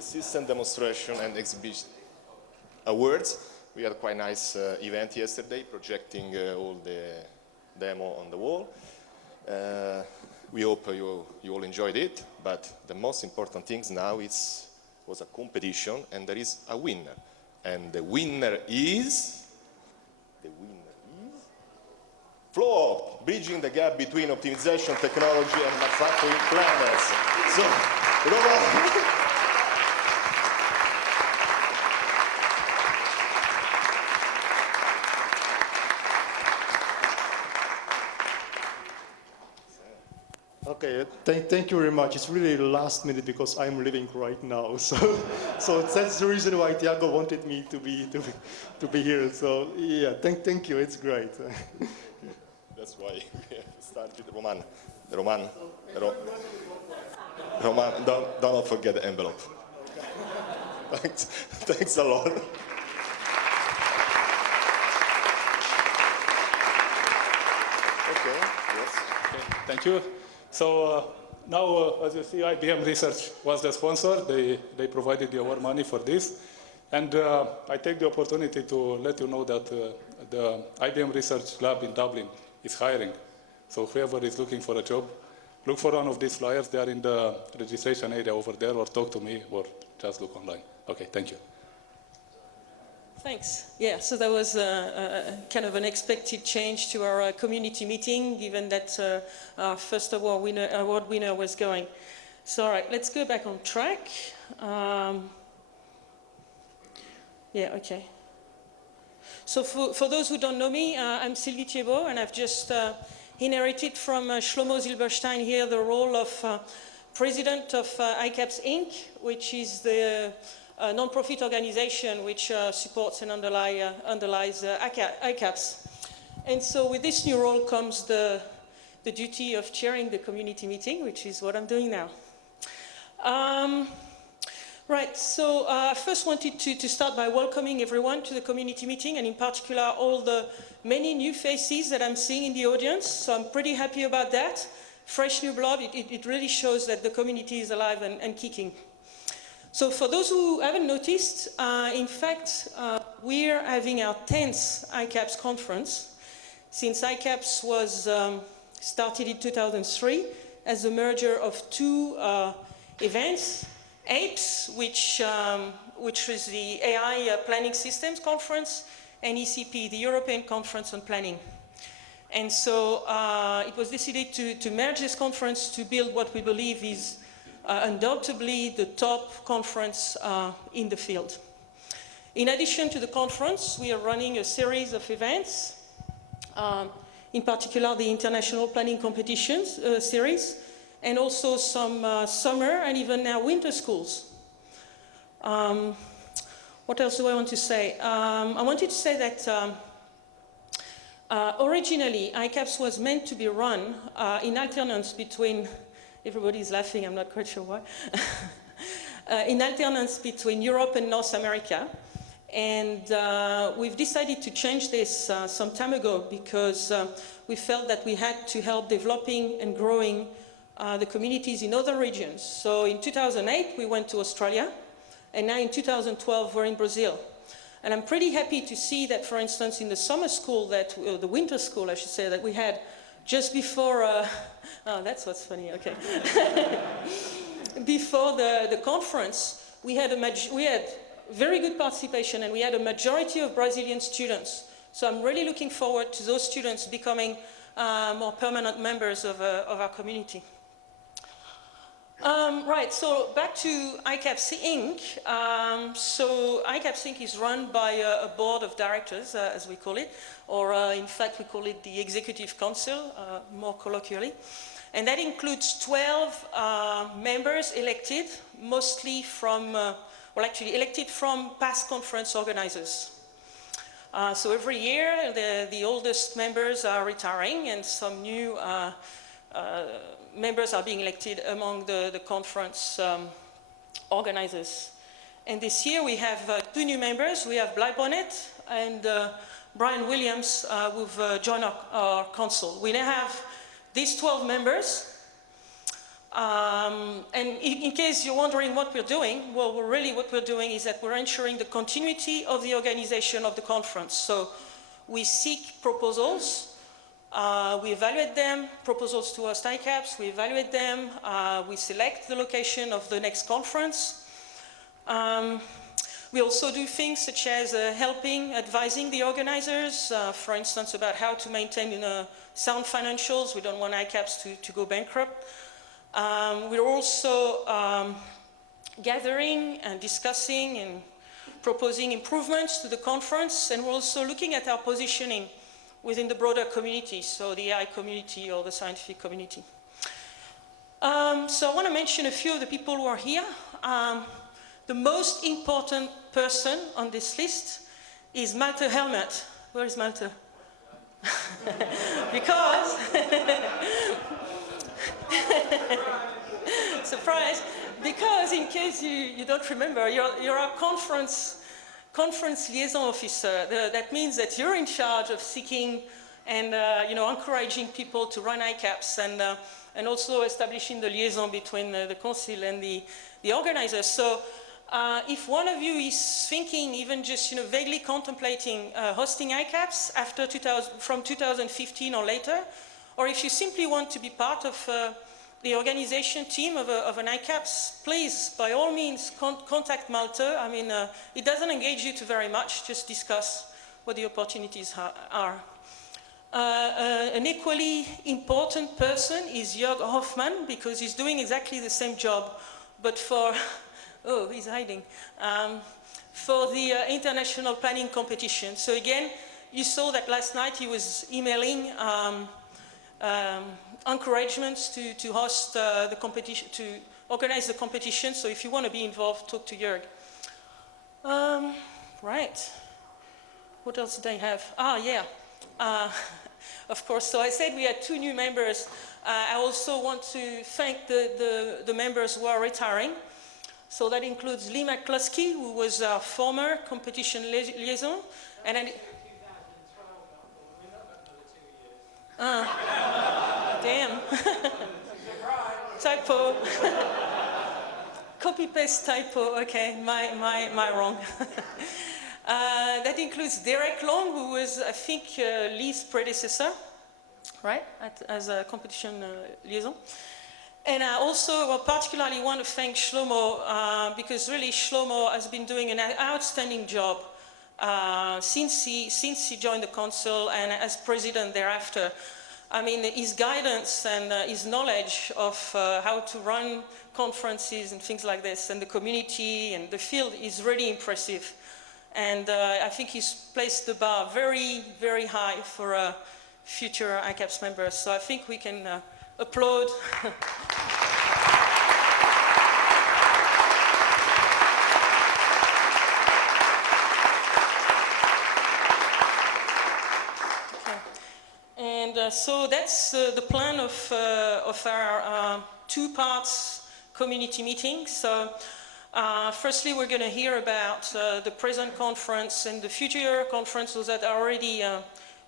the system demonstration and exhibition awards. We had a quite nice event yesterday, projecting all the demo on the wall. We hope you all enjoyed it, but the most important things now was a competition, and there is a winner. And the winner is FLOP, bridging the gap between optimization technology and manufacturing planners. So, Roma. Okay, thank you very much. It's really last minute because I'm leaving right now. So that's the reason why Tiago wanted me to be here. So yeah, thank you. It's great. That's why we have started Roman. Roman, don't forget the envelope. Thanks a lot. Okay, yes. Okay, thank you. So now, as you see, IBM Research was the sponsor. They provided the award money for this. And I take the opportunity to let you know that the IBM Research Lab in Dublin is hiring. So whoever is looking for a job, look for one of these flyers. They are in the registration area over there, or talk to me, or just look online. Okay, thank you. Thanks. Yeah, so that was kind of an expected change to our community meeting, given that our first award winner was going. So, all right, let's go back on track. Yeah, okay. So for those who don't know me, I'm Sylvie Thiebaud, and I've just inherited from Shlomo Zilberstein here the role of president of ICAPS Inc., which is the non-profit organization which supports and underlies ICAPS. And so with this new role comes the duty of chairing the community meeting, which is what I'm doing now. Right, so I first wanted to start by welcoming everyone to the community meeting, and in particular all the many new faces that I'm seeing in the audience. So I'm pretty happy about that. Fresh new blood, it really shows that the community is alive and kicking. So for those who haven't noticed, in fact, we're having our 10th ICAPS conference, since ICAPS was started in 2003 as a merger of two events, APES, which is the AI Planning Systems Conference, and ECP, the European Conference on Planning. And so it was decided to merge this conference to build what we believe is undoubtedly the top conference in the field. In addition to the conference, we are running a series of events, in particular the International Planning Competitions series, and also some summer and even now winter schools. What else do I want to say? I wanted to say that originally ICAPS was meant to be run in alternance between, everybody's laughing, I'm not quite sure why, in alternance between Europe and North America. And we've decided to change this some time ago because we felt that we had to help developing and growing the communities in other regions. So in 2008, we went to Australia, and now in 2012, we're in Brazil. And I'm pretty happy to see that, for instance, in the summer school, the winter school, I should say, that we had just before, oh, that's what's funny, okay. Before the conference, we had very good participation, and we had a majority of Brazilian students. So I'm really looking forward to those students becoming more permanent members of our community. Right, so back to ICAPS Inc. So ICAPS Inc. is run by a board of directors, as we call it, or in fact we call it the Executive Council, more colloquially. And that includes 12 members elected, mostly from, well actually elected from past conference organizers. So every year the oldest members are retiring and some new members are being elected among the conference organizers. And this year we have two new members. We have Bly Bonnet and Brian Williams who've joined our council. We now have these 12 members. And in case you're wondering what we're doing, well, what we're doing is that we're ensuring the continuity of the organization of the conference. So we seek proposals, we evaluate them, proposals to host ICAPS, we evaluate them, we select the location of the next conference. We also do things such as advising the organizers, for instance, about how to maintain sound financials. We don't want ICAPS to go bankrupt. We're also gathering and discussing and proposing improvements to the conference, and we're also looking at our positioning within the broader community, so the AI community or the scientific community. So I want to mention a few of the people who are here. The most important person on this list is Malte Helmert. Where is Malte? Because surprise, because in case you don't remember, you're our conference liaison officer. That means that you're in charge of seeking and encouraging people to run ICAPS and also establishing the liaison between the council and the organizers. So if one of you is thinking, even just vaguely contemplating hosting ICAPS from 2015 or later, or if you simply want to be part of the organization team of an ICAPS, please, by all means, contact Malte. I mean, it doesn't engage you to very much, just discuss what the opportunities are. An equally important person is Jörg Hoffmann, because he's doing exactly the same job, but for, oh, he's hiding, for the international planning competition. So again, you saw that last night he was emailing encouragements to host the competition, to organize the competition. So if you want to be involved, talk to Jörg. Right. What else did I have? Yeah. Of course. So I said we had 2 new members. I also want to thank the members who are retiring. So that includes Lee McCluskey, who was our former competition liaison, and then. Damn. Typo. Copy-paste typo. Okay, my wrong. That includes Derek Long, who was, I think, Lee's predecessor, right, as a competition liaison. And I also particularly want to thank Shlomo, because really Shlomo has been doing an outstanding job since he joined the council and as president thereafter. I mean, his guidance and his knowledge of how to run conferences and things like this, and the community and the field is really impressive. And I think he's placed the bar very, very high for future ICAPS members. So I think we can applaud. So that's the plan of our 2 parts community meeting. So firstly, we're going to hear about the present conference and the future conferences that are already,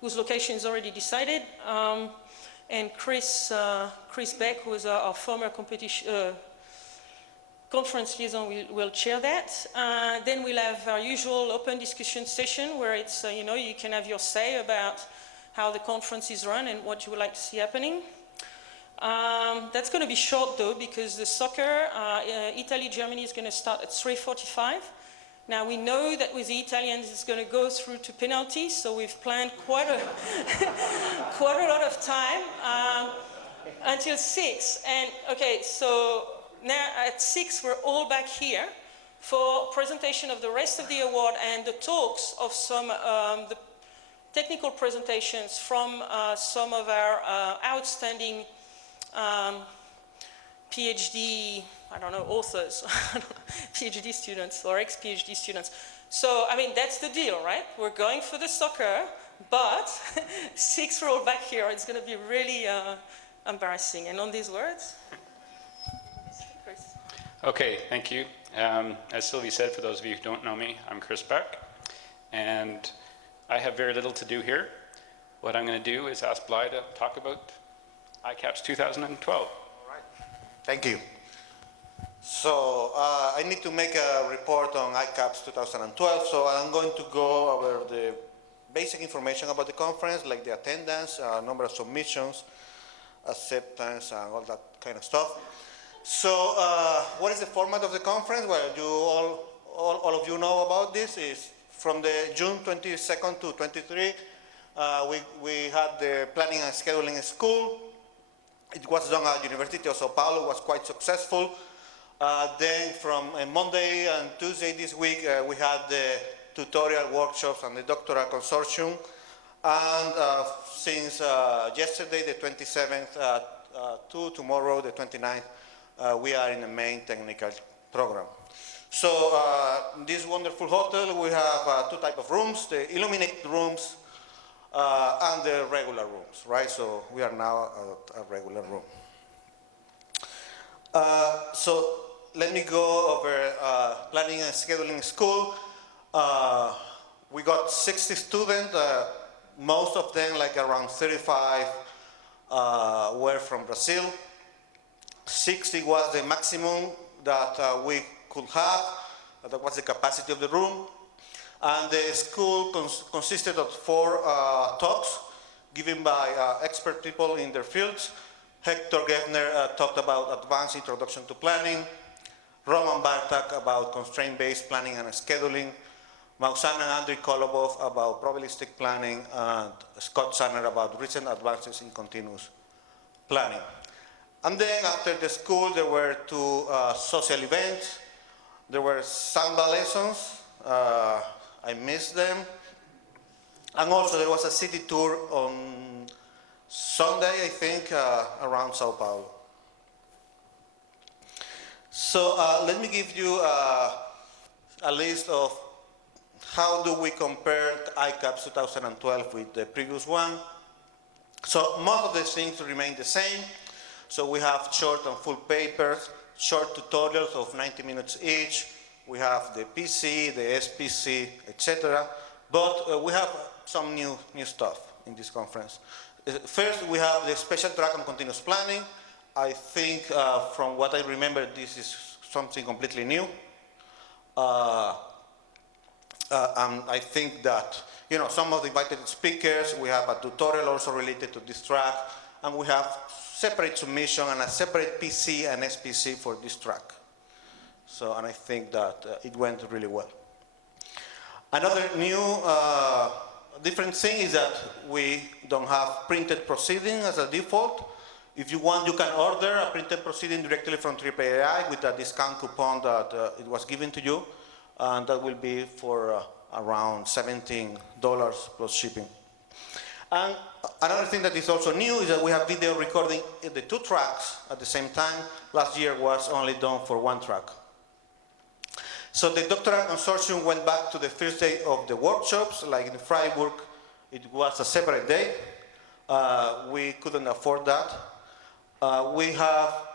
whose location is already decided. And Chris Beck, who is our former conference liaison, will chair that. Then we'll have our usual open discussion session where it's, you can have your say about how the conference is run and what you would like to see happening. That's going to be short though, because the soccer, Italy-Germany is going to start at 3:45. Now we know that with the Italians it's going to go through to penalties, so we've planned quite a lot of time until 6. And okay, so now at 6 we're all back here for presentation of the rest of the award and the talks of some the technical presentations from some of our outstanding PhD, I don't know, authors, PhD students or ex-PhD students. So, I mean, that's the deal, right? We're going for the soccer, but 6 we're all back here. It's going to be really embarrassing. And on these words, Chris. Okay, thank you. As Sylvie said, for those of you who don't know me, I'm Chris Beck, and I have very little to do here. What I'm going to do is ask Bly to talk about ICAPS 2012. All right. Thank you. So I need to make a report on ICAPS 2012, so I'm going to go over the basic information about the conference, like the attendance, number of submissions, acceptance, and all that kind of stuff. So what is the format of the conference? Well, you all of you know about this. Is from the June 22nd to 23, we had the planning and scheduling school. It was done at University of Sao Paulo, was quite successful. Then from Monday and Tuesday this week, we had the tutorial workshops and the doctoral consortium. And since yesterday, the 27th, to tomorrow, the 29th, we are in the main technical program. So this wonderful hotel, we have two types of rooms, the illuminated rooms and the regular rooms, right? So we are now at a regular room. So let me go over planning and scheduling school. We got 60 students, most of them, like around 35, were from Brazil. 60 was the maximum that we could have. That was the capacity of the room. And the school consisted of 4 talks given by expert people in their fields. Hector Geffner talked about advanced introduction to planning. Roman Bartak about constraint-based planning and scheduling. Maussan and Andrei Kolobov about probabilistic planning, and Scott Sanner about recent advances in continuous planning. And then after the school, there were 2 social events. There were Samba lessons. I missed them. And also there was a city tour on Sunday, I think, around Sao Paulo. So let me give you a list of how do we compare ICAPS 2012 with the previous one. So most of the things remain the same. So we have short and full papers, short tutorials of 90 minutes each. We have the PC, the SPC, etc. But we have some new stuff in this conference. First, we have the special track on continuous planning. I think from what I remember, this is something completely new. And I think that, you know, some of the invited speakers, we have a tutorial also related to this track, and we have separate submission and a separate PC and SPC for this track. So, and I think that it went really well. Another new different thing is that we don't have printed proceeding as a default. If you want, you can order a printed proceeding directly from AAA with a discount coupon that it was given to you, and that will be for around $17 plus shipping. And another thing that is also new is that we have video recording the 2 tracks at the same time. Last year was only done for 1 track. So the doctoral consortium went back to the first day of the workshops, like in Freiburg, it was a separate day. We couldn't afford that.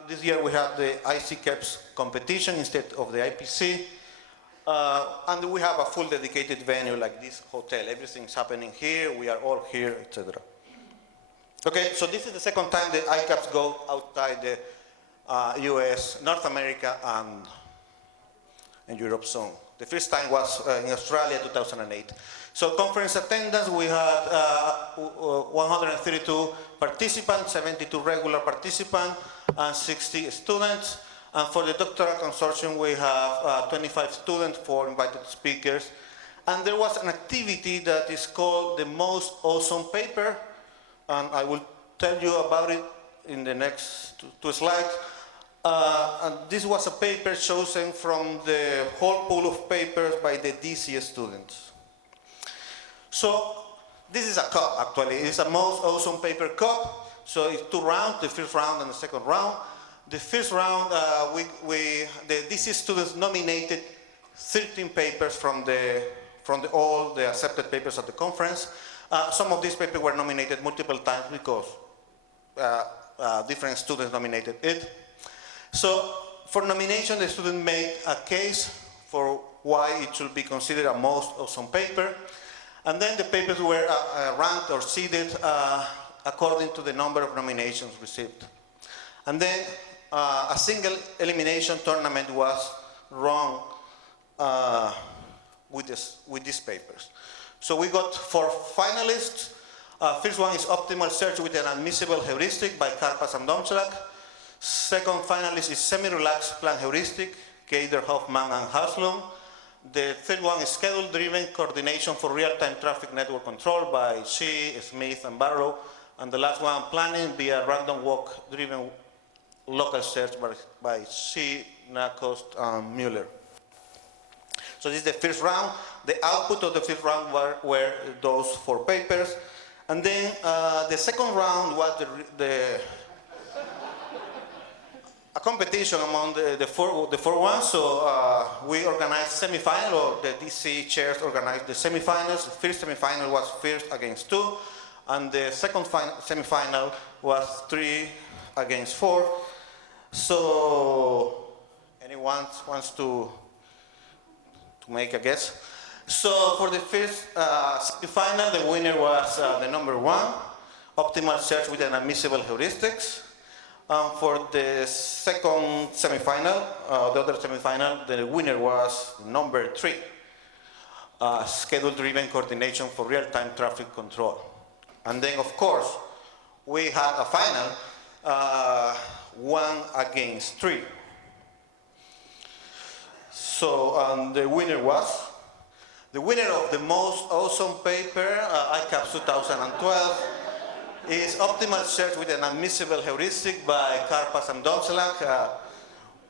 This year we have the ICAPS competition instead of the IPC. And we have a full dedicated venue like this hotel. Everything's happening here, we are all here, etc. Okay, so this is the second time the ICAPS go outside the US, North America, and Europe zone. The first time was in Australia, 2008. So conference attendance, we had 132 participants, 72 regular participants, and 60 students. And for the doctoral consortium, we have 25 students, 4 invited speakers. And there was an activity that is called the Most Awesome Paper. And I will tell you about it in the next 2 slides. And this was a paper chosen from the whole pool of papers by the DC students. So this is a cup, actually. It's a Most Awesome Paper cup. So it's 2 rounds, the first round and the second round. The first round, the DC students nominated 13 papers from all the accepted papers at the conference. Some of these papers were nominated multiple times because different students nominated it. So for nomination, the student made a case for why it should be considered a most awesome paper. And then the papers were ranked or seeded according to the number of nominations received. And then a single elimination tournament was run with these papers. So we got 4 finalists. First one is optimal search with an admissible heuristic by Karpas and Domschlag. Second finalist is semi-relaxed plan heuristic, Gader, Hoffman, and Haslund. The third one is schedule-driven coordination for real-time traffic network control by Shee, Smith, and Barrow. And the last one, planning via random walk-driven local search by Shee, Nakost, and Mueller. So this is the first round. The output of the first round were those 4 papers. And then the second round was a competition among the four ones. So we organized semifinal, or the DC chairs organized the semifinals. The first semifinal was first against 2, and the second semifinal was 3 against 4. So anyone wants to make a guess? So for the first semifinal, the winner was the number 1, optimal search with an admissible heuristics. For the second semifinal, the other semifinal, the winner was number 3, schedule-driven coordination for real-time traffic control. And then, of course, we had a final, 1 against 3. So the winner of the most awesome paper, ICAPS 2012, is optimal search with an admissible heuristic by Karpas and Domschlag.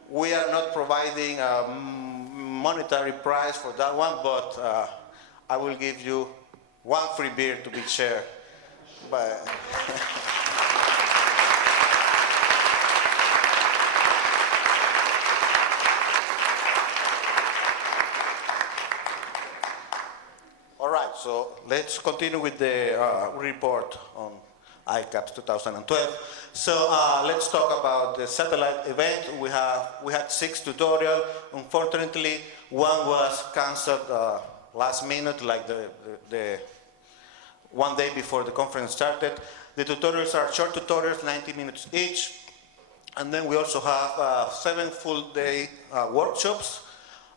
We are not providing a monetary prize for that one, but I will give you 1 free beer to be shared by. All right, so let's continue with the report on ICAPS 2012. So let's talk about the satellite event. We had 6 tutorials. Unfortunately, one was canceled last minute, like the one day before the conference started. The tutorials are short tutorials, 90 minutes each. And then we also have 7 full-day workshops.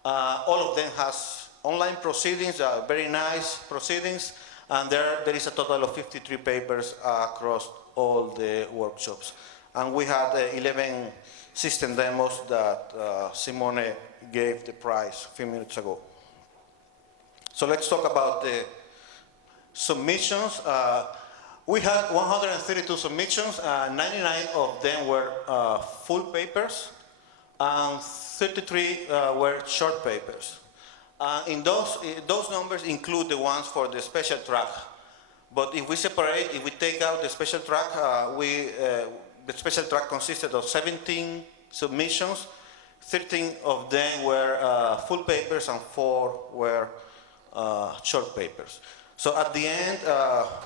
All of them has online proceedings, very nice proceedings. And there is a total of 53 papers across all the workshops. And we had 11 system demos that Simone gave the prize a few minutes ago. So let's talk about the submissions. We had 132 submissions, 99 of them were full papers, and 33 were short papers. In those numbers include the ones for the special track. But if we take out the special track, the special track consisted of 17 submissions. 13 of them were full papers and 4 were short papers. So at the end,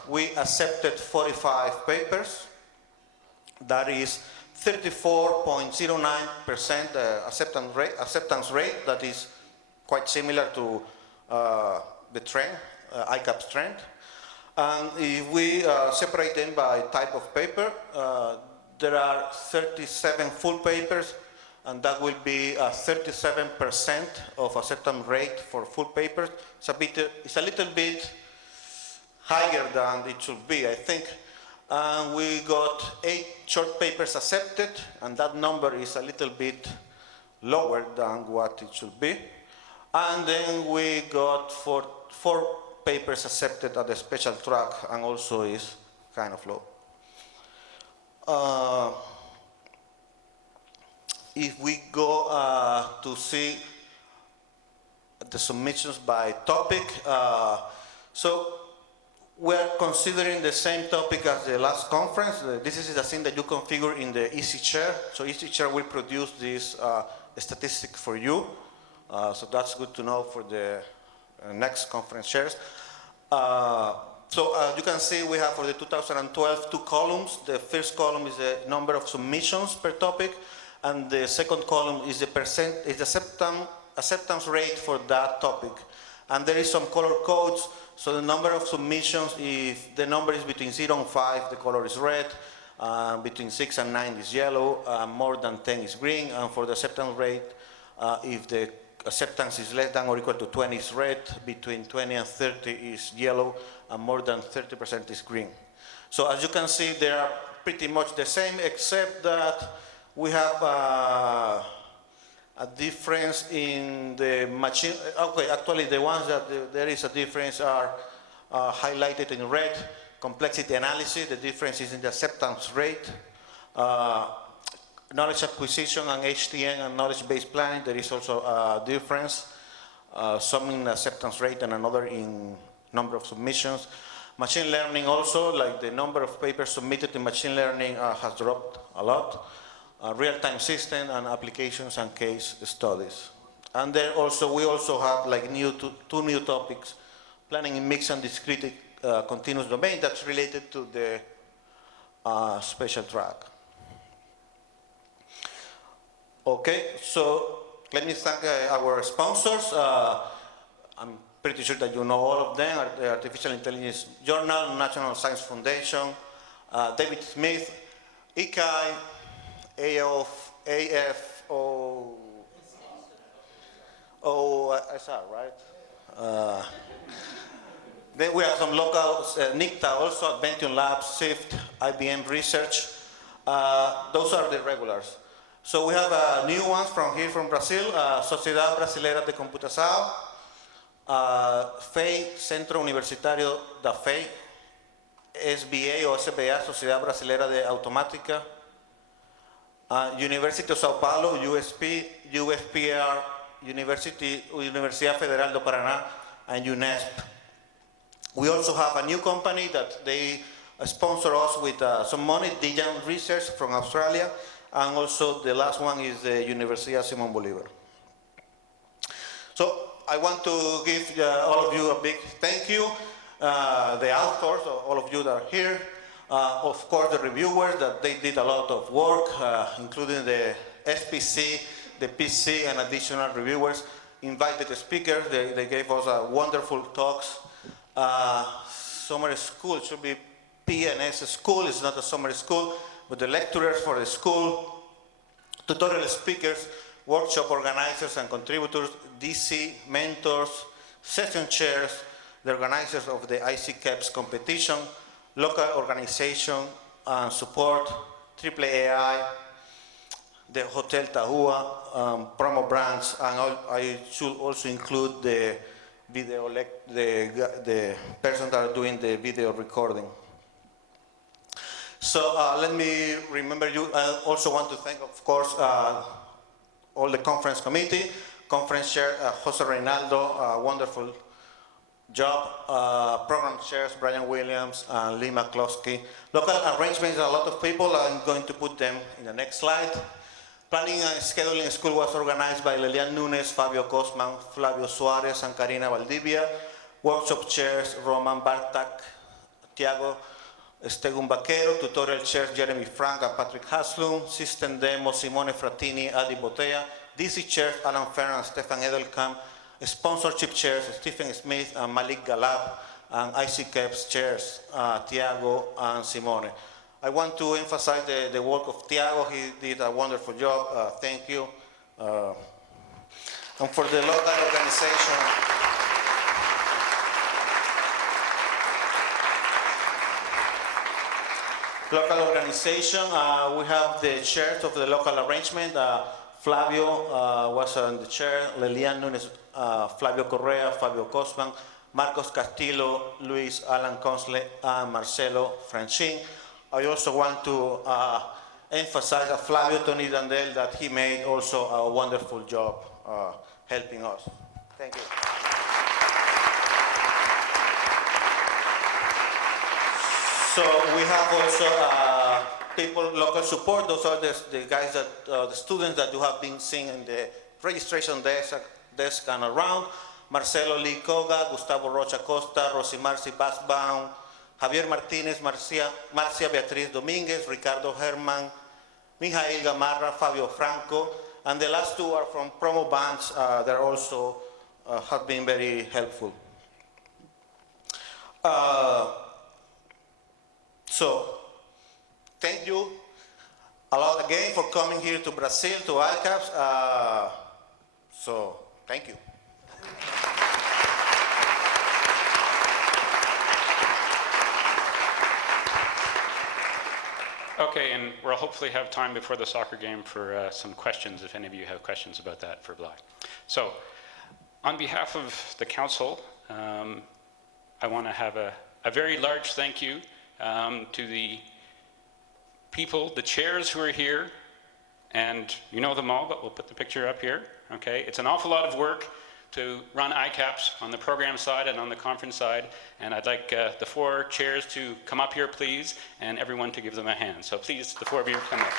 we accepted 45 papers. That is 34.09% acceptance rate. That is quite similar to the trend, ICAPS trend. And if we separate them by type of paper, there are 37 full papers, and that will be 37% of acceptance rate for full papers. It's a little bit higher than it should be, I think. And we got 8 short papers accepted, and that number is a little bit lower than what it should be. And then we got 4 papers accepted at the special track, and also is kind of low. If we go to see the submissions by topic, so we're considering the same topic as the last conference. This is the thing that you configure in the EC chair. So EC chair will produce this statistic for you. So that's good to know for the next conference chairs. So you can see we have for the 2012 2 columns. The first column is the number of submissions per topic, and the second column is the acceptance rate for that topic. And there is some color codes. So the number of submissions, if the number is between 0 and 5, the color is red. Between 6 and 9 is yellow, more than 10 is green, and for the acceptance rate, if the acceptance is less than or equal to 20 is red, between 20 and 30 is yellow, and more than 30% is green. So as you can see, they are pretty much the same, except that we have a difference in the machine. Okay, actually the ones that there is a difference are highlighted in red. Complexity analysis, the difference is in the acceptance rate. Knowledge acquisition and HTN and knowledge-based planning, there is also a difference. Some in acceptance rate and another in number of submissions. Machine learning also, like the number of papers submitted in machine learning has dropped a lot. Real-time system and applications and case studies. And then also, we also have like two new topics, planning in mixed and discrete continuous domain that's related to the special track. Okay, so let me thank our sponsors. I'm pretty sure that you know all of them, the Artificial Intelligence Journal, National Science Foundation, David Smith, ICAI, OSR, right? Then we have some local, NICTA also, Adventium Labs, SIFT, IBM Research. Those are the regulars. So we have new ones from here from Brazil, Sociedad Brasileira de Computação, FEI, Centro Universitario da FEI, SBA o SBA, Sociedad Brasileira de Automática, University of Sao Paulo, USP, UFPR, Universidad Federal do Paraná, and UNESP. We also have a new company that they sponsor us with some money, Dijan Research from Australia, and also the last one is the Universidad Simón Bolívar. So I want to give all of you a big thank you, the authors, all of you that are here, of course the reviewers that they did a lot of work, including the SPC, the PC, and additional reviewers, invited speakers, they gave us wonderful talks. Summer school should be PNS school, it's not a summer school, but the lecturers for the school, tutorial speakers, workshop organizers and contributors, DC mentors, session chairs, the organizers of the ICAPS competition, local organization and support, AAAI, the Hotel Tahua, promo brands, and I should also include the video, the person that are doing the video recording. So let me remember you. I also want to thank, of course, all the conference committee, conference chair, Jose Reynaldo, wonderful job. Program chairs, Brian Williams and Lee McCloskey. Local arrangements, a lot of people. I'm going to put them in the next slide. Planning and scheduling school was organized by Lilian Nunes, Fabio Cosman, Flavio Suarez, and Karina Valdivia. Workshop chairs, Roman Bartak, Tiago Estegun Vaquero. Tutorial chairs, Jeremy Frank and Patrick Haslund. System demo, Simone Frattini, Adi Botea. DC chairs, Alan Ferran and Stefan Edelkamp. Sponsorship chairs, Stephen Smith and Malik Galab. And ICAPS chairs, Tiago and Simone. I want to emphasize the work of Tiago. He did a wonderful job. Thank you. And for the local organization, we have the chairs of the local arrangement. Flavio was on the chair, Lilian Nunes, Flavio Correa, Fabio Cosman, Marcos Castillo, Luis Alan Consle, and Marcelo Franchin. I also want to emphasize Flavio Tony Dandel that he made also a wonderful job helping us. Thank you. So we have also people, local support. Those are the guys that, the students that you have been seeing in the registration desk and around. Marcelo Lee Koga, Gustavo Rocha Costa, Rosy Marcy Basbaum, Javier Martinez, Marcia Beatriz Dominguez, Ricardo Herman, Mijail Gamarra, Fabio Franco, and the last two are from promo bands that also have been very helpful. So, thank you a lot again for coming here to Brazil, to ICAPS. So, thank you. Okay, and we'll hopefully have time before the soccer game for some questions, if any of you have questions about that for Bly. So, on behalf of the council, I want to have a very large thank you to the people, the chairs who are here, and you know them all, but we'll put the picture up here, okay? It's an awful lot of work to run ICAPS on the program side and on the conference side, and I'd like the 4 chairs to come up here, please, and everyone to give them a hand. So please, the 4 of you come up.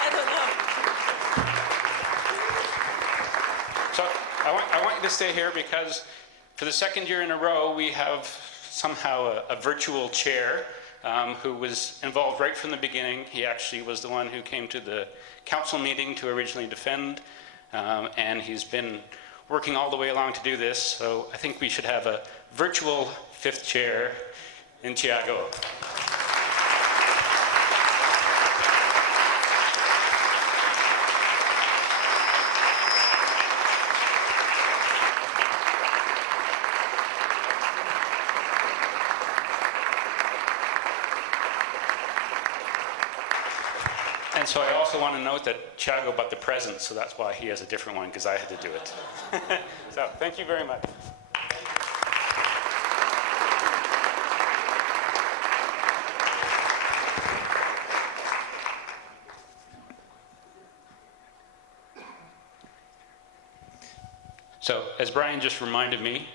I don't know. So I want you to stay here because for the 2nd year in a row, we have somehow a virtual chair who was involved right from the beginning. He actually was the one who came to the council meeting to originally defend, and he's been working all the way along to do this. So I think we should have a virtual 5th chair in Thiago. And so I also want to note that Thiago bought the present, so that's why he has a different one, because I had to do it. So thank you very much. So as Brian just reminded me,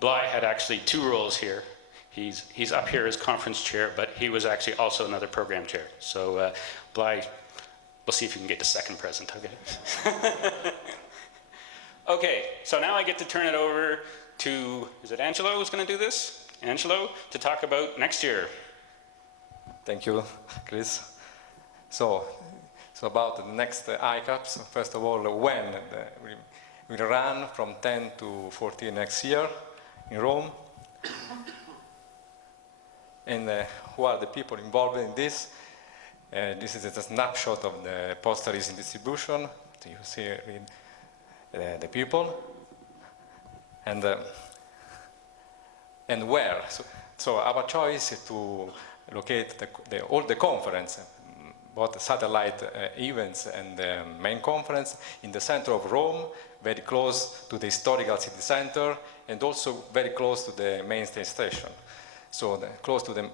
Bly had actually 2 roles here. He's up here as conference chair, but he was actually also another program chair. So Bly, we'll see if you can get the 2nd present, okay? Okay, so now I get to turn it over to, is it Angelo who's going to do this? Angelo, to talk about next year. Thank you, Chris. So about the next ICAPS, first of all, when we run from 10 to 14 next year in Rome. And who are the people involved in this? This is a snapshot of the postal in distribution. So you see the people and where. So our choice is to locate all the conference, both the satellite events and the main conference, in the center of Rome, very close to the historical city center, and also very close to the main station. So close to the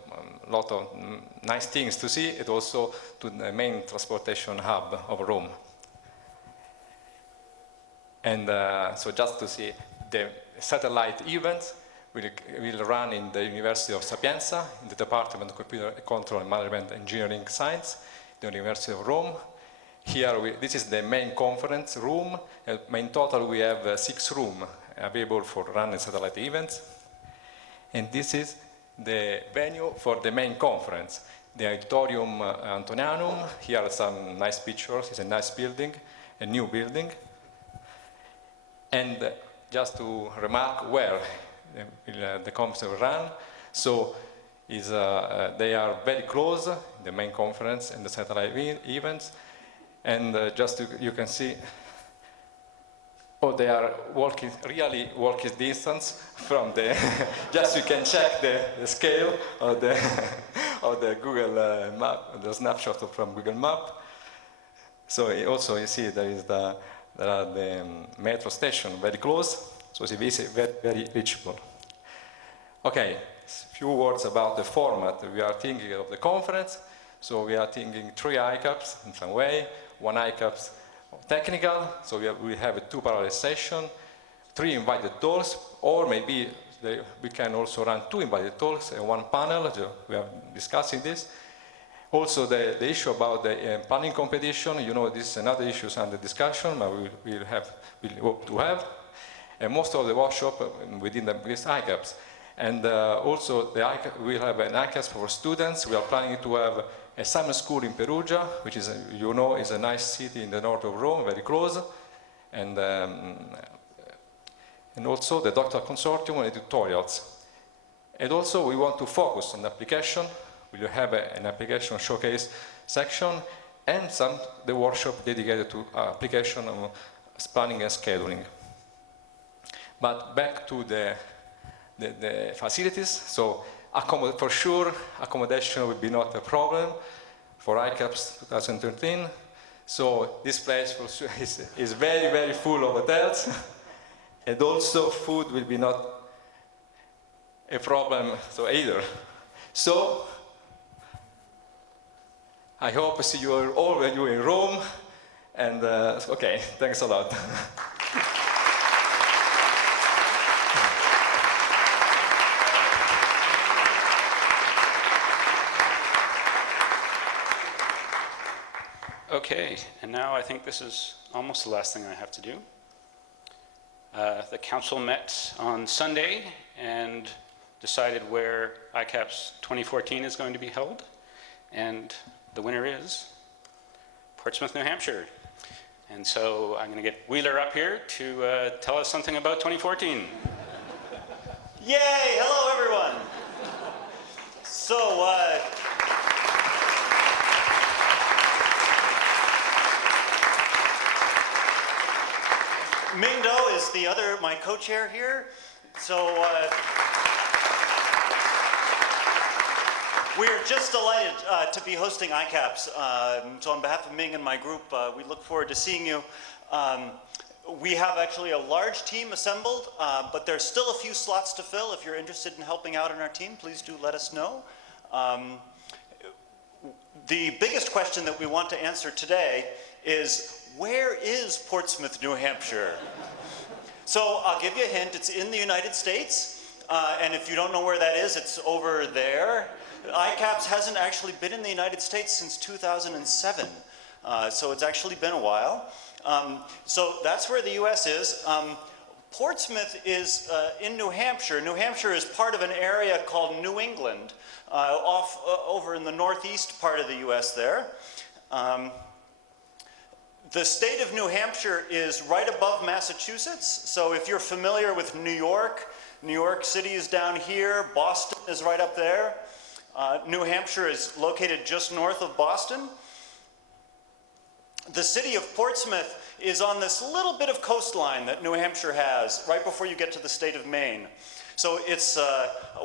lot of nice things to see, and also to the main transportation hub of Rome. And so just to see the satellite events will run in the University of Sapienza, in the Department of Computer Control and Management Engineering Science, the University of Rome. Here, this is the main conference room. In total, we have 6 rooms available for running satellite events. And this is the venue for the main conference, the Auditorium Antonianum. Here are some nice pictures. It's a nice building, a new building. And just to remark where the conference will run. So they are very close, the main conference and the satellite events. And you can see, they are really walking distance from the, just you can check the scale of the Google map, the snapshot from Google Map. So also you see there are the metro station very close, so it's very, very reachable. Okay, a few words about the format. We are thinking of the conference, so we are thinking 3 ICAPS in some way, 1 ICAPS technical, so we have 2 parallel sessions, 3 invited talks, or maybe we can also run 2 invited talks and 1 panel. We are discussing this. Also, the issue about the planning competition, you know, this is another issue under discussion, but we'll hope to have. And most of the workshop within the ICAPS. And also, we'll have an ICAPS for students. We are planning to have a summer school in Perugia, which is, you know, is a nice city in the north of Rome, very close. And also the doctoral consortium and tutorials. And also, we want to focus on the application. We'll have an application showcase section and the workshop dedicated to application of planning and scheduling. But back to the facilities. So for sure, accommodation will be not a problem for ICAPS 2013. So this place for sure is very, very full of hotels. And also food will be not a problem so either. So I hope to see you all when you're in Rome. And okay, thanks a lot. Okay, and now I think this is almost the last thing I have to do. The council met on Sunday and decided where ICAPS 2014 is going to be held, and the winner is Portsmouth, New Hampshire. And so I'm going to get Wheeler up here to tell us something about 2014. Yay! Hello, everyone. So, Ming Do is my co-chair here. So, we're just delighted to be hosting ICAPS. So on behalf of Ming and my group, we look forward to seeing you. We have actually a large team assembled, but there's still a few slots to fill. If you're interested in helping out on our team, please do let us know. The biggest question that we want to answer today is, where is Portsmouth, New Hampshire? So I'll give you a hint. It's in the United States. And if you don't know where that is, it's over there. ICAPS hasn't actually been in the United States since 2007. So it's actually been a while. So that's where the US is. Portsmouth is in New Hampshire. New Hampshire is part of an area called New England, over in the northeast part of the US there. The state of New Hampshire is right above Massachusetts. So if you're familiar with New York City is down here, Boston is right up there. New Hampshire is located just north of Boston. The city of Portsmouth is on this little bit of coastline that New Hampshire has right before you get to the state of Maine. So it's,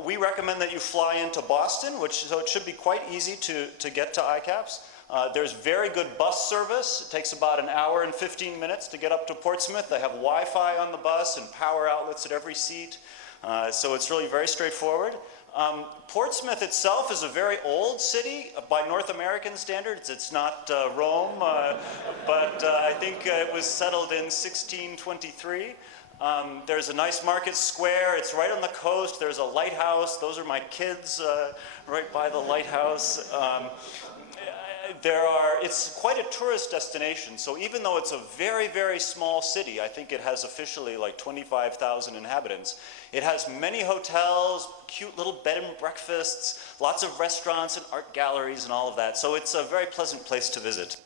we recommend that you fly into Boston, so it should be quite easy to get to ICAPS. There's very good bus service. It takes about an hour and 15 minutes to get up to Portsmouth. They have Wi-Fi on the bus and power outlets at every seat. So it's really very straightforward. Portsmouth itself is a very old city by North American standards. It's not Rome, but I think it was settled in 1623. There's a nice market square. It's right on the coast. There's a lighthouse. Those are my kids right by the lighthouse. It's quite a tourist destination. So even though it's a very, very small city, I think it has officially like 25,000 inhabitants. It has many hotels, cute little bed and breakfasts, lots of restaurants and art galleries and all of that. So it's a very pleasant place to visit.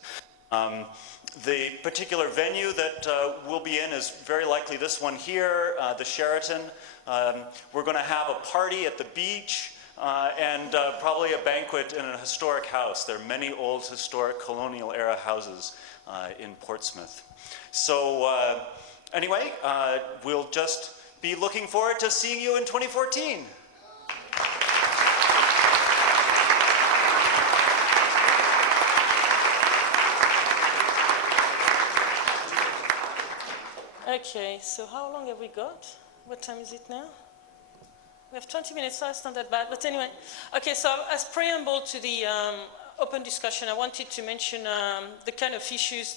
The particular venue that we'll be in is very likely this one here, the Sheraton. We're going to have a party at the beach. And probably a banquet in a historic house. There are many old historic colonial era houses in Portsmouth. So anyway, we'll just be looking forward to seeing you in 2014. Okay, so how long have we got? What time is it now? We have 20 minutes, so it's not that bad. But anyway, okay, so as preamble to the open discussion, I wanted to mention the kind of issues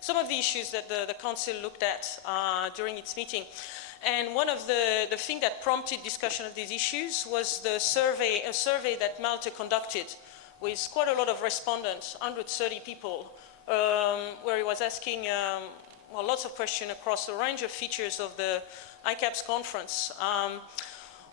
some of the issues that the council looked at during its meeting. And one of the things that prompted discussion of these issues was a survey that Malta conducted with quite a lot of respondents, 130 people, where he was asking well, lots of questions across a range of features of the ICAPS conference.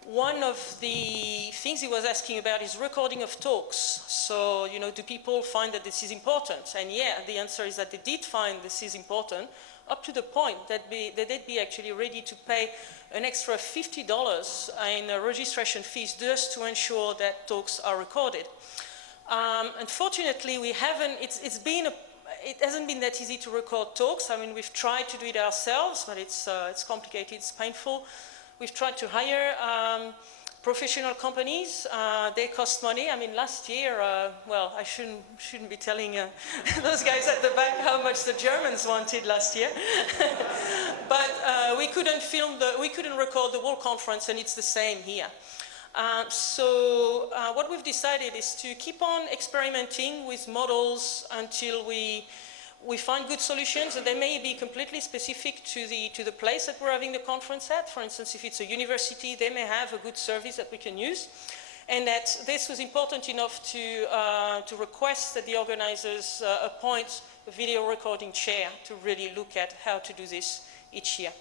One of the things he was asking about is recording of talks. So, you know, do people find that this is important? And yeah, the answer is that they did find this is important, up to the point that they'd be actually ready to pay an extra $50 in registration fees just to ensure that talks are recorded. Unfortunately, we haven't, it hasn't been that easy to record talks. I mean, we've tried to do it ourselves, but it's complicated, it's painful. We've tried to hire professional companies. They cost money. I mean, last year, well, I shouldn't be telling those guys at the back how much the Germans wanted last year. But we couldn't record the whole conference, and it's the same here. So what we've decided is to keep on experimenting with models until we find good solutions, and they may be completely specific to the place that we're having the conference at. For instance, if it's a university, they may have a good service that we can use. And that this was important enough to request that the organizers appoint a video recording chair to really look at how to do this each year.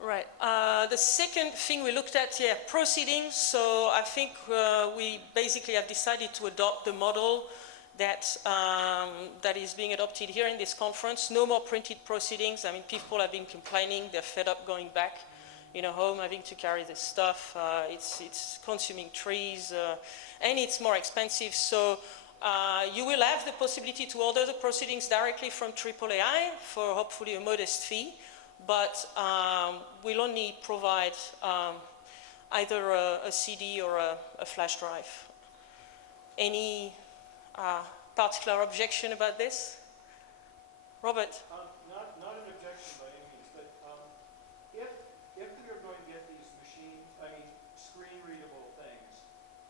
Right. The second thing we looked at, proceedings. So I think we basically have decided to adopt the model that is being adopted here in this conference. No more printed proceedings. I mean, people have been complaining. They're fed up going back, home, having to carry this stuff. It's consuming trees, and it's more expensive. So you will have the possibility to order the proceedings directly from AAAI for hopefully a modest fee, but we'll only provide either a CD or a flash drive. Any particular objection about this? Robert? Not an objection by any means, but if we are going to get these screen-readable things,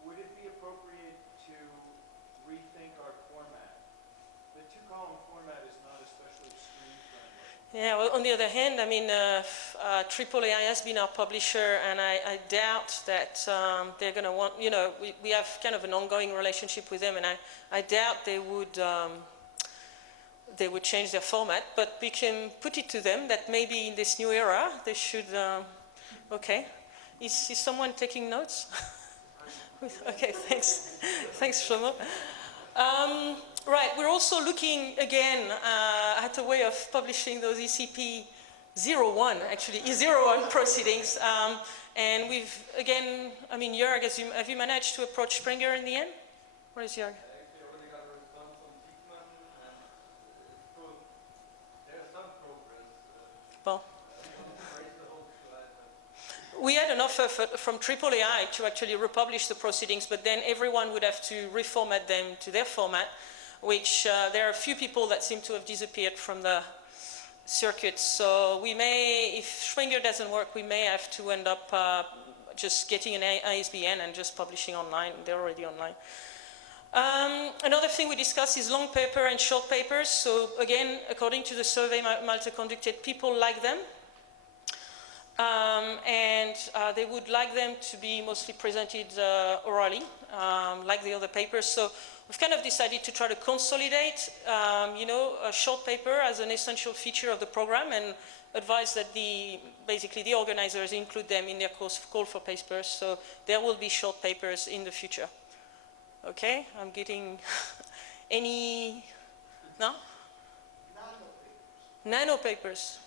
would it be appropriate to rethink our format? The two-column format is not especially screen-friendly. Yeah, well, on the other hand, I mean, AAAI has been our publisher, and I doubt that they're going to want, we have kind of an ongoing relationship with them, and I doubt they would change their format, but we can put it to them that maybe in this new era, they should, okay. Is someone taking notes? Okay, thanks. Thanks, Shlomo. Right, we're also looking again at a way of publishing those ECP 01, actually, E01 proceedings. And we've, again, I mean, Jörg, have you managed to approach Springer in the end? Where is Jörg? I already got a response from Diekmann, and there's some progress. Well, we had an offer from AAAI to actually republish the proceedings, but then everyone would have to reformat them to their format, which there are a few people that seem to have disappeared from the circuit. So we may, if Springer doesn't work, we may have to end up just getting an ISBN and just publishing online. They're already online. Another thing we discussed is long paper and short papers. So again, according to the survey Malta conducted, people like them. And they would like them to be mostly presented orally, like the other papers. So we've kind of decided to try to consolidate, a short paper as an essential feature of the program, and advise that basically the organizers include them in their call for papers. So there will be short papers in the future. Okay, I'm getting any, no? Nano papers.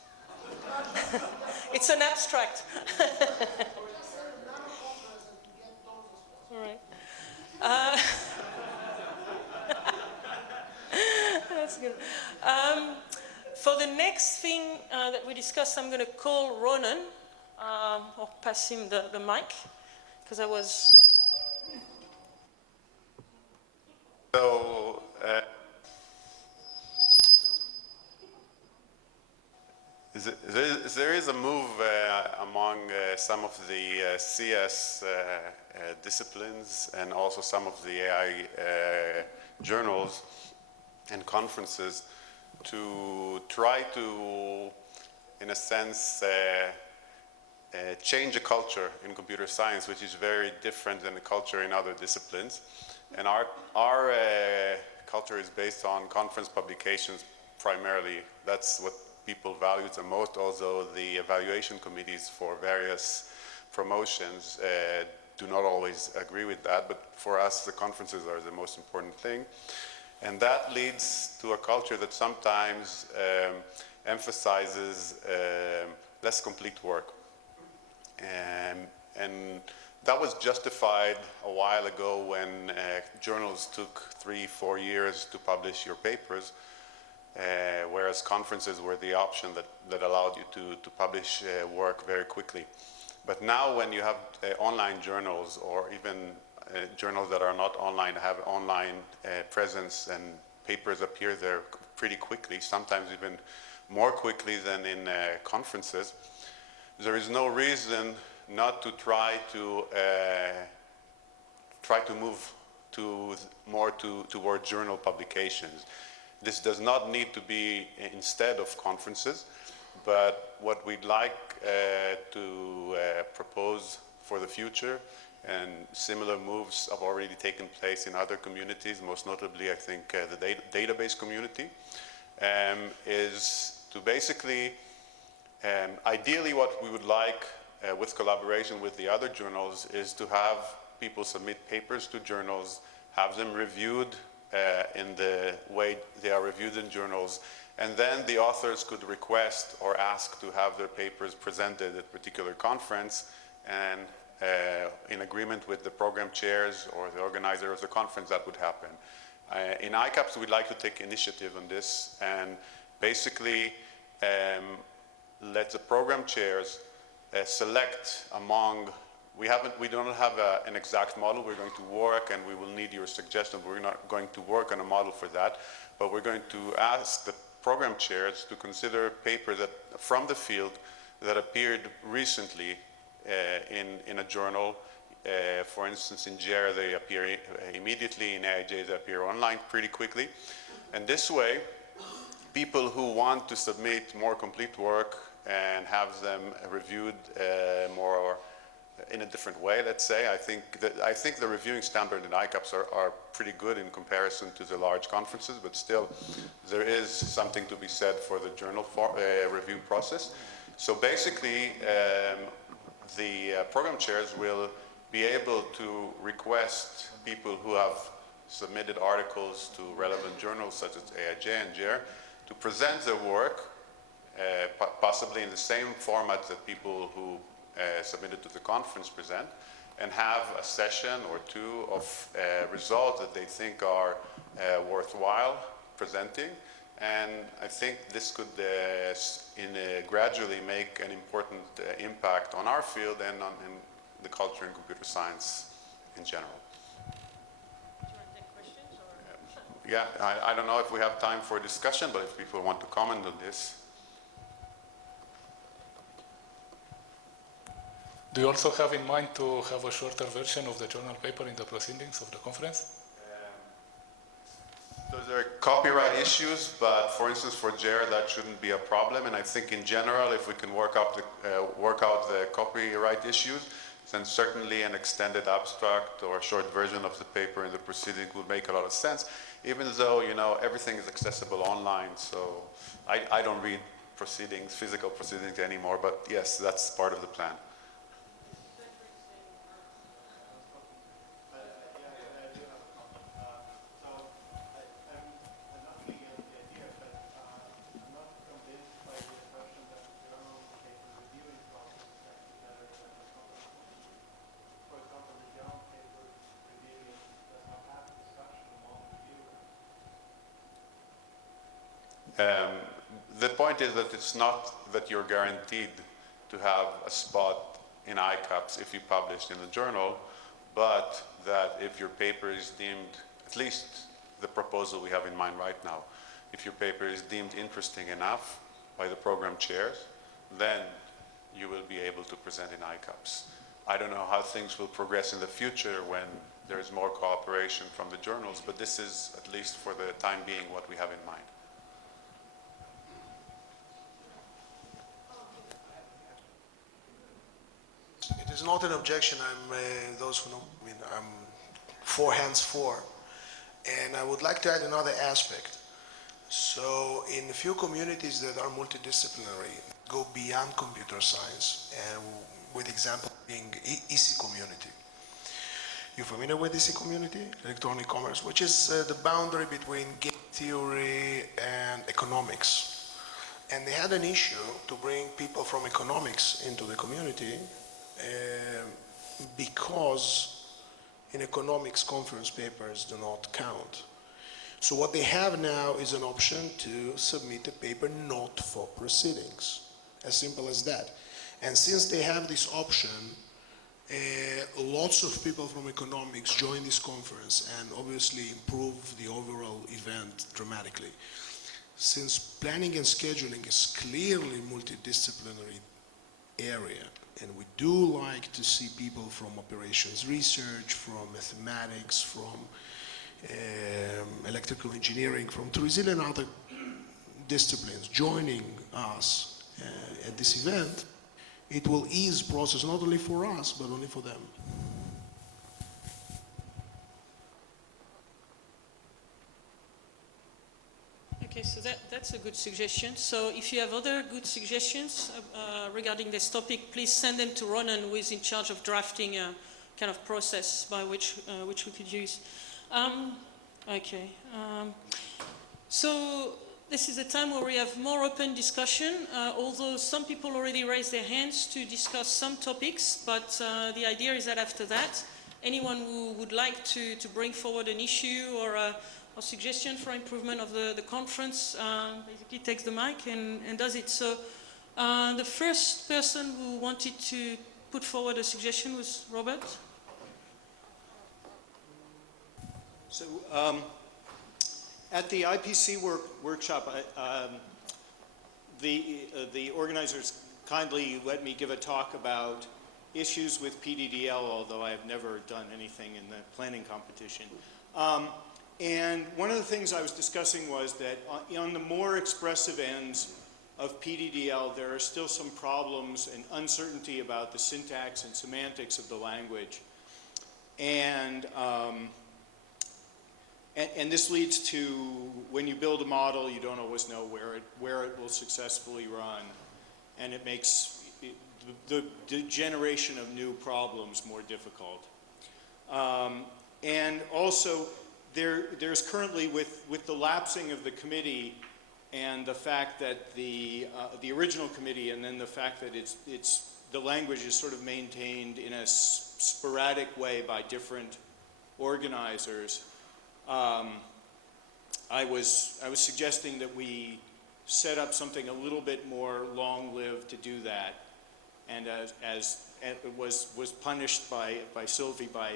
It's an abstract. All right. That's good. For the next thing that we discussed, I'm going to call Ronan, or pass him the mic, because I was... So, there is a move among some of the CS disciplines and also some of the AI journals and conferences to try to, in a sense, change a culture in computer science, which is very different than the culture in other disciplines. And our culture is based on conference publications primarily. That's what people value the most. Also, the evaluation committees for various promotions do not always agree with that, but for us, the conferences are the most important thing. And that leads to a culture that sometimes emphasizes less complete work. And that was justified a while ago when journals took 3-4 years to publish your papers, whereas conferences were the option that allowed you to publish work very quickly. But now when you have online journals, or even journals that are not online, have online presence, and papers appear there pretty quickly, sometimes even more quickly than in conferences, there is no reason not to try to move toward journal publications. This does not need to be instead of conferences, but what we'd like to propose for the future, and similar moves have already taken place in other communities, most notably I think the database community, is to basically, ideally what we would like with collaboration with the other journals is to have people submit papers to journals, have them reviewed in the way they are reviewed in journals, and then the authors could request or ask to have their papers presented at a particular conference, and in agreement with the program chairs or the organizer of the conference, that would happen. In ICAPS, we'd like to take initiative on this and basically let the program chairs select among, we don't have an exact model. We're going to work, and we will need your suggestions. We're not going to work on a model for that, but we're going to ask the program chairs to consider papers from the field that appeared recently in a journal. For instance, in JER, they appear immediately. In AIJ, they appear online pretty quickly. And this way, people who want to submit more complete work and have them reviewed more in a different way, let's say. I think the reviewing standard in ICAPS are pretty good in comparison to the large conferences, but still there is something to be said for the journal review process. So basically, the program chairs will be able to request people who have submitted articles to relevant journals such as AIJ and JER to present their work, possibly in the same format that people who submitted to the conference present, and have a session or two of results that they think are worthwhile presenting. And I think this could gradually make an important impact on our field and in the culture in computer science in general. Do you want to take questions? Or? Yeah, I don't know if we have time for discussion, but if people want to comment on this. Do you also have in mind to have a shorter version of the journal paper in the proceedings of the conference? So there are copyright issues, but for instance, for JER, that shouldn't be a problem. And I think in general, if we can work out the copyright issues, then certainly an extended abstract or a short version of the paper in the proceeding would make a lot of sense, even though, everything is accessible online. So I don't read proceedings, physical proceedings anymore, but yes, that's part of the plan. The point is that it's not that you're guaranteed to have a spot in ICAPS if you publish in the journal, but that if your paper is deemed, at least the proposal we have in mind right now, if your paper is deemed interesting enough by the program chairs, then you will be able to present in ICAPS. I don't know how things will progress in the future when there is more cooperation from the journals, but this is, at least for the time being, what we have in mind. is not an objection. I'm those who know. I mean, I'm four hands for, and I would like to add another aspect. So, in a few communities that are multidisciplinary, go beyond computer science, and with example being EC community. You familiar with EC community, electronic commerce, which is the boundary between game theory and economics. And they had an issue to bring people from economics into the community because in economics conference papers do not count. So what they have now is an option to submit a paper not for proceedings, as simple as that. And since they have this option, lots of people from economics join this conference and obviously improve the overall event dramatically. Since planning and scheduling is clearly multidisciplinary area, and we do like to see people from operations research, from mathematics, from electrical engineering, from 3 zillion other disciplines joining us at this event, it will ease process not only for us, but only for them. Okay, so that's a good suggestion. So if you have other good suggestions regarding this topic, please send them to Ronan, who is in charge of drafting a kind of process by which we could use. So this is a time where we have more open discussion, although some people already raised their hands to discuss some topics, but the idea is that after that, anyone who would like to bring forward an issue or a suggestion for improvement of the conference basically takes the mic and does it. So the first person who wanted to put forward a suggestion was Robert. So at the IPC workshop, the organizers kindly let me give a talk about issues with PDDL, although I have never done anything in the planning competition. And one of the things I was discussing was that on the more expressive ends of PDDL, there are still some problems and uncertainty about the syntax and semantics of the language. And this leads to, when you build a model, you don't always know where it will successfully run. And it makes the generation of new problems more difficult. And also, there's currently, with the lapsing of the committee and the fact that the original committee and then the fact that the language is sort of maintained in a sporadic way by different organizers, I was suggesting that we set up something a little bit more long-lived to do that, and as it was punished by Sylvie by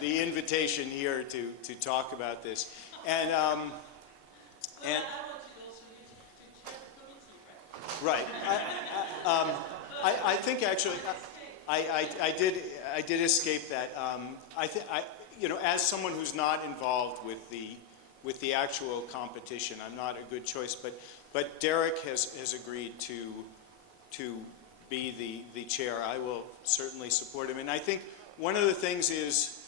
the invitation here to talk about this, and right. I think actually I did escape that. As someone who's not involved with the actual competition, I'm not a good choice. But Derek has agreed to be the chair. I will certainly support him. And I think one of the things is,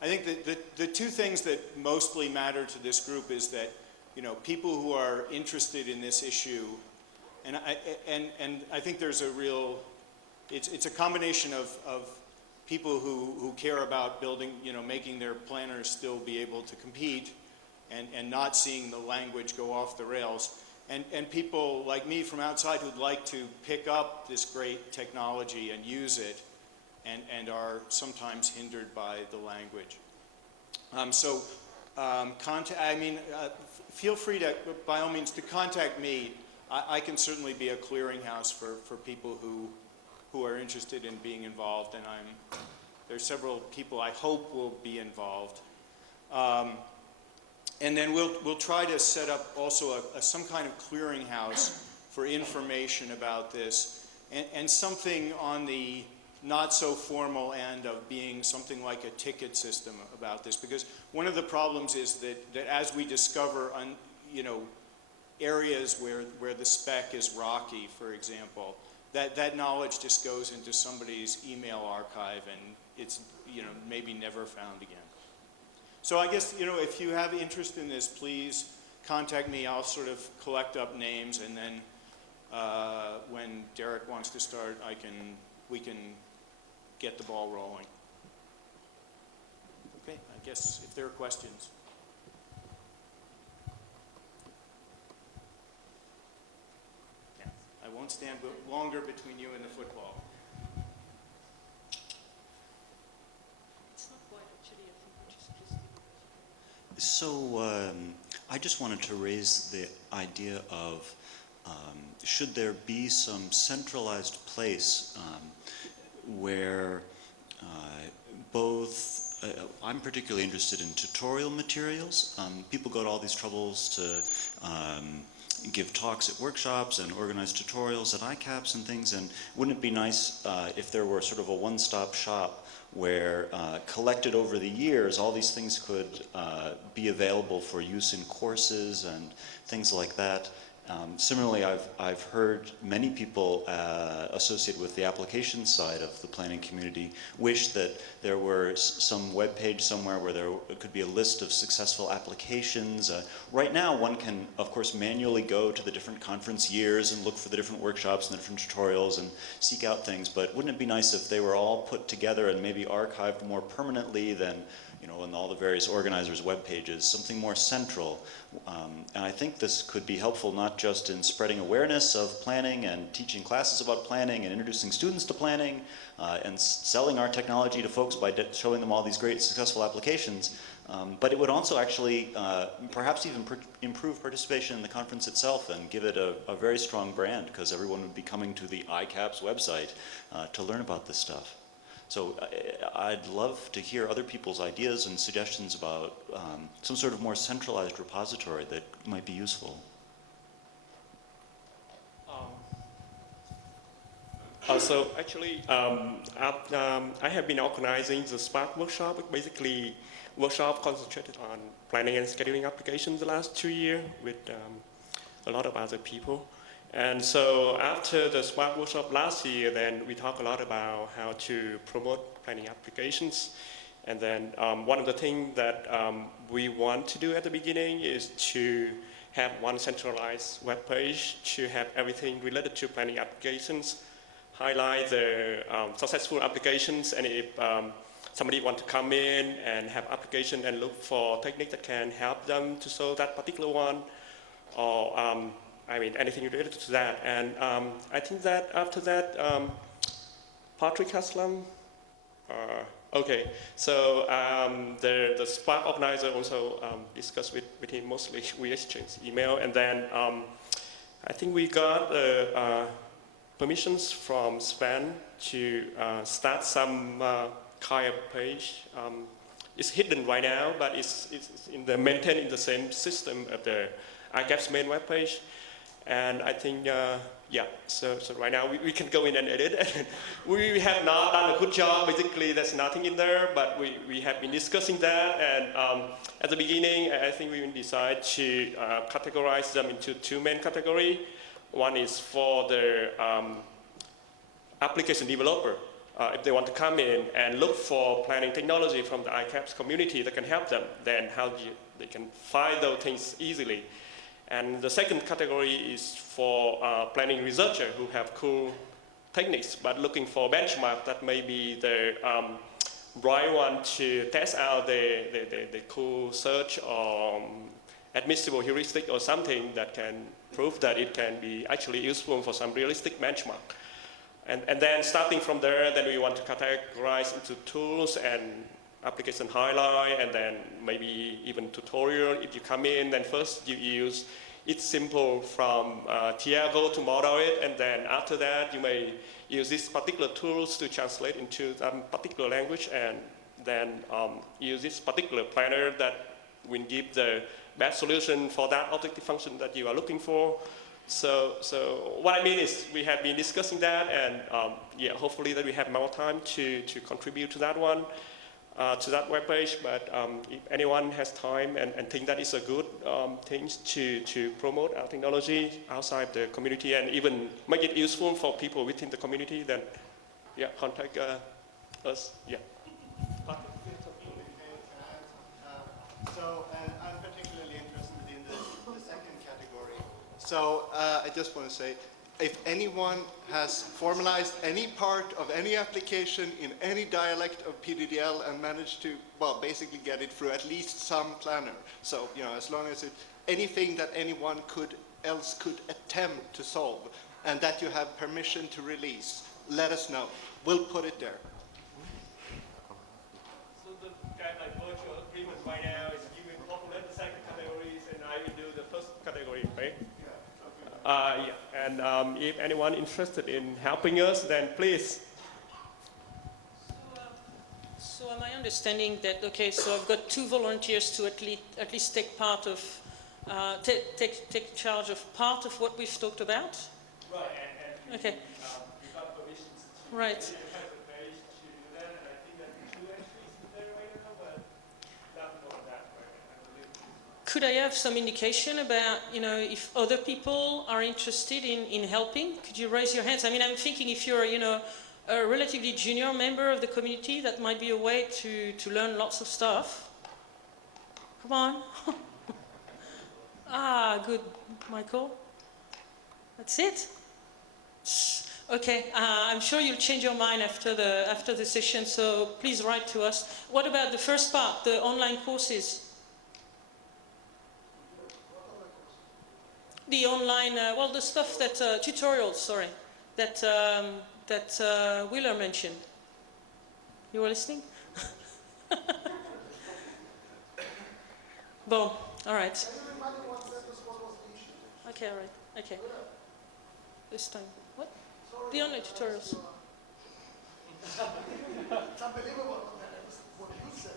I think that the two things that mostly matter to this group is that, people who are interested in this issue, and I think there's a real, it's a combination of people who care about building, making their planners still be able to compete and not seeing the language go off the rails. And people like me from outside who'd like to pick up this great technology and use it and are sometimes hindered by the language. Feel free to, by all means, to contact me. I can certainly be a clearinghouse for people who are interested in being involved, and there's several people I hope will be involved. And then we'll try to set up also some kind of clearinghouse for information about this, and something on the not so formal end of being something like a ticket system about this, because one of the problems is that as we discover areas where the spec is rocky, for example, that knowledge just goes into somebody's email archive and it's, maybe never found again. So I guess, if you have interest in this, please contact me. I'll sort of collect up names, and then when Derek wants to start, we can get the ball rolling. Okay, I guess if there are questions. I won't stand longer between you and the football. So I just wanted to raise the idea of should there be some centralized place where both, I'm particularly interested in tutorial materials. People go to all these troubles to give talks at workshops and organize tutorials at ICAPS and things, and wouldn't it be nice if there were sort of a one-stop shop where collected over the years, all these things could be available for use in courses and things like that. Similarly, I've heard many people associated with the application side of the planning community wish that there were some web page somewhere where there could be a list of successful applications. Right now, one can, of course, manually go to the different conference years and look for the different workshops and the different tutorials and seek out things, but wouldn't it be nice if they were all put together and maybe archived more permanently than in all the various organizers' web pages, something more central. And I think this could be helpful not just in spreading awareness of planning and teaching classes about planning and introducing students to planning and selling our technology to folks by showing them all these great successful applications, but it would also actually perhaps even improve participation in the conference itself and give it a very strong brand, because everyone would be coming to the ICAPS website to learn about this stuff. So I'd love to hear other people's ideas and suggestions about some sort of more centralized repository that might be useful. Also, actually, I have been organizing the Spark workshop, basically workshop concentrated on planning and scheduling applications the last 2 years with a lot of other people. And so after the Spark workshop last year, then we talked a lot about how to promote planning applications. And then one of the things that we want to do at the beginning is to have one centralized web page to have everything related to planning applications, highlight the successful applications, and if somebody wants to come in and have application and look for techniques that can help them to solve that particular one, or anything related to that. And I think that after that, Patrick Haslam, okay, so the Spark organizer also discussed with him, mostly we exchanged email, and then I think we got permissions from Span to start some kind of page. It's hidden right now, but it's maintained in the same system of the ICAPS main web page. And I think, so right now we can go in and edit. We have not done a good job. Basically, there's nothing in there, but we have been discussing that. And at the beginning, I think we decided to categorize them into two main categories. One is for the application developer. If they want to come in and look for planning technology from the ICAPS community that can help them, then they can find those things easily. And the second category is for planning researchers who have cool techniques, but looking for benchmark that may be the right one to test out the cool search or admissible heuristic or something that can prove that it can be actually useful for some realistic benchmark. And then starting from there, then we want to categorize into tools and application highlight, and then maybe even tutorial. If you come in, then first you use It's Simple from Tiago to model it, and then after that you may use these particular tools to translate into some particular language, and then use this particular planner that will give the best solution for that objective function that you are looking for. So what I mean is we have been discussing that, and hopefully that we have more time to contribute to that one. to that webpage, but if anyone has time and think that is a good thing to promote our technology outside the community and even make it useful for people within the community, then yeah, contact us. Yeah. So I'm particularly interested in the second category. So I just want to say, if anyone has formalized any part of any application in any dialect of PDDL and managed to, well, basically get it through at least some planner. So, you know, as long as anything that anyone else could attempt to solve and that you have permission to release, let us know. We'll put it there. So the kind of like virtual agreement right now is you will populate the second categories and I will do the first category, right? Yeah, and if anyone interested in helping us, then please. So am I understanding that, okay, so I've got 2 volunteers to at least take part of, take charge of part of what we've talked about? Right, and okay. You got permissions to right. Could I have some indication about, you know, if other people are interested in helping? Could you raise your hands? I mean, I'm thinking if you're, you know, a relatively junior member of the community, that might be a way to learn lots of stuff. Come on. Ah, good, Michael. That's it. Okay, I'm sure you'll change your mind after the session, so please write to us. What about the first part, the online courses? The online, well, the stuff that, tutorials, sorry, that Wheeler mentioned. You were listening? Bon, all right. Okay, all right, okay. This time, what? The online tutorials. It's unbelievable what you said.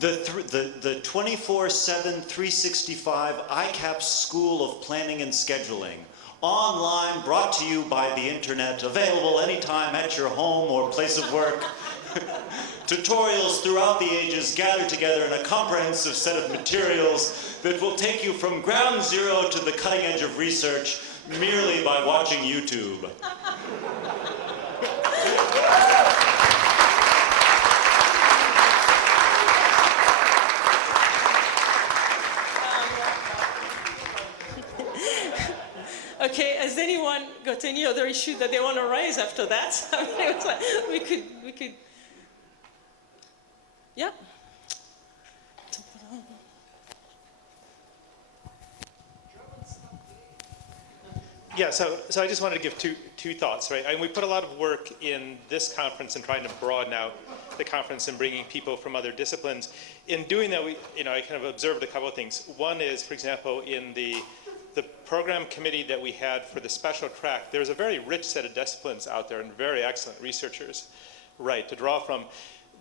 The 24/7, 365 ICAPS School of Planning and Scheduling. Online, brought to you by the internet, available anytime at your home or place of work. Tutorials throughout the ages gathered together in a comprehensive set of materials that will take you from ground zero to the cutting edge of research merely by watching YouTube. Okay, has anyone got any other issue that they want to raise after that? I mean, it's like, we could, yeah. Yeah, so I just wanted to give two thoughts, right? I mean, we put a lot of work in this conference and trying to broaden out the conference and bringing people from other disciplines. In doing that, I kind of observed a couple of things. One is, for example, in the program committee that we had for the special track, there's a very rich set of disciplines out there and very excellent researchers, right, to draw from.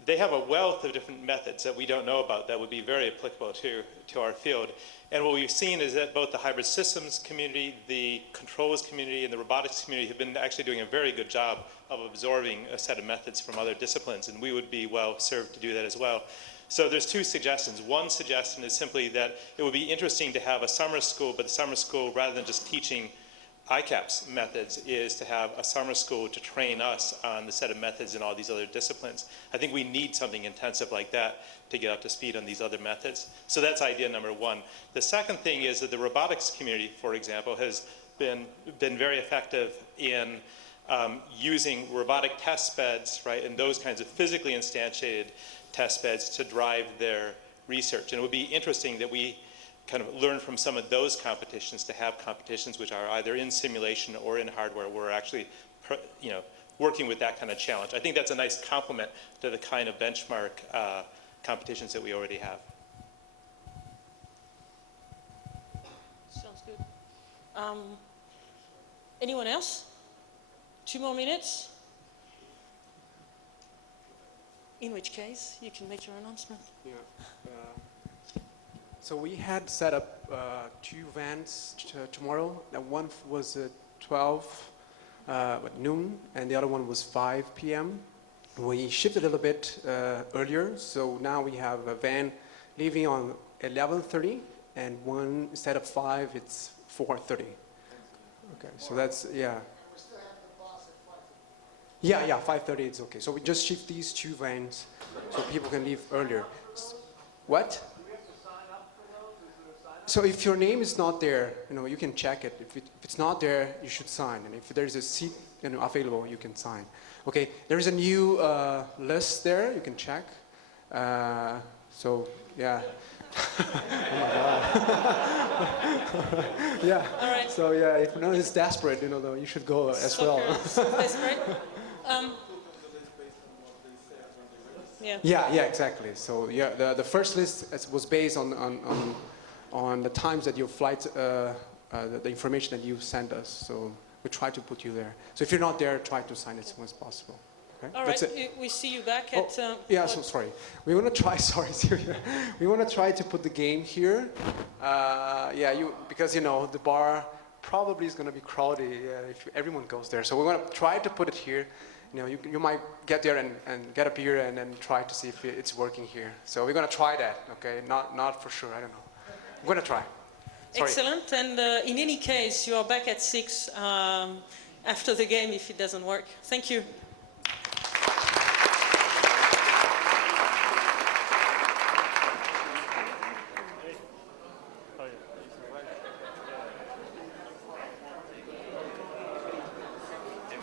They have a wealth of different methods that we don't know about that would be very applicable to our field. And what we've seen is that both the hybrid systems community, the controls community, and the robotics community have been actually doing a very good job of absorbing a set of methods from other disciplines, and we would be well served to do that as well. So there's 2 suggestions. One suggestion is simply that it would be interesting to have a summer school, but the summer school, rather than just teaching ICAPS methods, is to have a summer school to train us on the set of methods in all these other disciplines. I think we need something intensive like that to get up to speed on these other methods. So that's idea number 1. The second thing is that the robotics community, for example, has been very effective in using robotic test beds, right, and those kinds of physically instantiated test beds to drive their research. And it would be interesting that we kind of learn from some of those competitions to have competitions which are either in simulation or in hardware where we're actually, working with that kind of challenge. I think that's a nice complement to the kind of benchmark competitions that we already have. Sounds good. Anyone else? 2 more minutes? In which case, you can make your announcement. Yeah. So we had set up 2 events tomorrow. One was at 12 at noon, and the other one was 5 p.m. we shifted a little bit earlier. So now we have a van leaving on 11:30, and one, instead of 5, it's 4:30. Okay, so that's, yeah. Yeah, 5:30 it's okay. So we just shift these 2 vans so people can leave earlier. What? Do we have to sign up for those? Is there a sign up? So if your name is not there, you can check it. If it's not there, you should sign. And if there's a seat available, you can sign. Okay, there is a new list there. You can check. So yeah. Oh my God. Yeah. All right. So yeah, if no one is desperate, you should go as well. Desperate. Yeah, exactly. So yeah, the first list was based on the times that your flight, the information that you sent us. So we try to put you there. So if you're not there, try to sign as soon as possible. Okay? All right, we see you back at... yeah, so sorry. We want to try, we want to try to put the game here. Because the bar probably is going to be crowded if everyone goes there. So we want to try to put it here. You might get there and get a beer and then try to see if it's working here. So we're going to try that, okay? Not for sure, I don't know. I'm going to try. Sorry. Excellent, and in any case, you are back at 6 after the game if it doesn't work. Thank you.